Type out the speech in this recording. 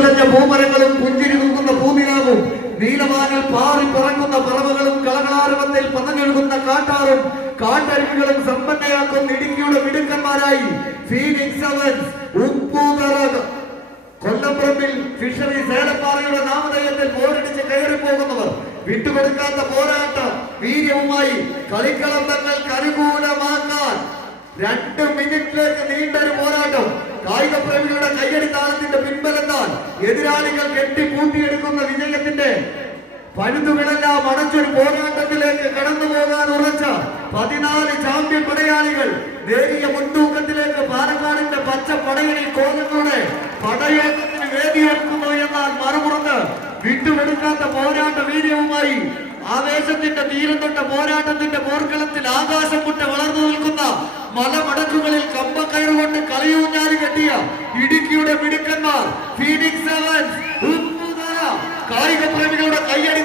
പൂത്തുലഞ്ഞ പൂമരങ്ങളും പുഞ്ചിരി തൂക്കുന്ന പൂനിലാവും നീലവാനിൽ പാറി പറങ്ങുന്ന പറവകളും കളകളാരവത്തിൽ പതഞ്ഞൊഴുകുന്ന കാട്ടാറും കാട്ടരുവികളും സമ്പന്നയാക്കുന്ന ഇടുക്കിയുടെ മിടുക്കന്മാരായി ഫീനിക്സ് സെവൻസ് ഉപ്പൂതറ കൊല്ലപ്പുറമ്പിൽ ഫിഷറി സേലപ്പാറയുടെ നാമധേയത്തിൽ പോരടിച്ച് കയറി പോകുന്നവർ വിട്ടുകൊടുക്കാത്ത പോരാട്ട വീര്യവുമായി കളിക്കളം തങ്ങൾക്ക് അനുകൂലമാക്കാൻ 2 മിനിറ്റിലേക്ക് നീണ്ടൊരു പോരാട്ടം. കായിക പ്രേമികളുടെ കയ്യടി താളത്തിന്റെ പിൻബലത്താൽ എതിരാളികൾ കെട്ടിപ്പൂട്ടിയെടുക്കുന്ന വിജയത്തിന്റെ പഴുതുകളെല്ലാം അടച്ചൊരു പോരാട്ടത്തിലേക്ക് കടന്നു പോകാൻ ഉറച്ച 14 ചാമ്പ്യൻ പടയാളികൾ നേരിയ മുൻതൂക്കത്തിലേക്ക് പാലക്കാടിന്റെ പച്ച പടയണി കോലങ്ങളുടെ പടയോട്ടത്തിന് വേദിയൊരുക്കുന്നു. എന്നാൽ മറുപുറത്ത് വിട്ടുകൊടുക്കാത്ത പോരാട്ട വീര്യവുമായി ആവേശത്തിന്റെ തീരം തൊട്ട പോരാട്ടത്തിന്റെ പോർക്കളത്തിൽ ആകാശം മുട്ട വളർന്നു നിൽക്കുന്ന മലമടക്കുകളിൽ കമ്പക്കയറുകൊണ്ട് കളിയൂഞ്ഞാല് കെട്ടിയ ഇടുക്കിയുടെ മിടുക്കന്മാർ ഫീനിക്സ് സെവൻസ്. കായിക പ്രേമികളുടെ കയ്യടി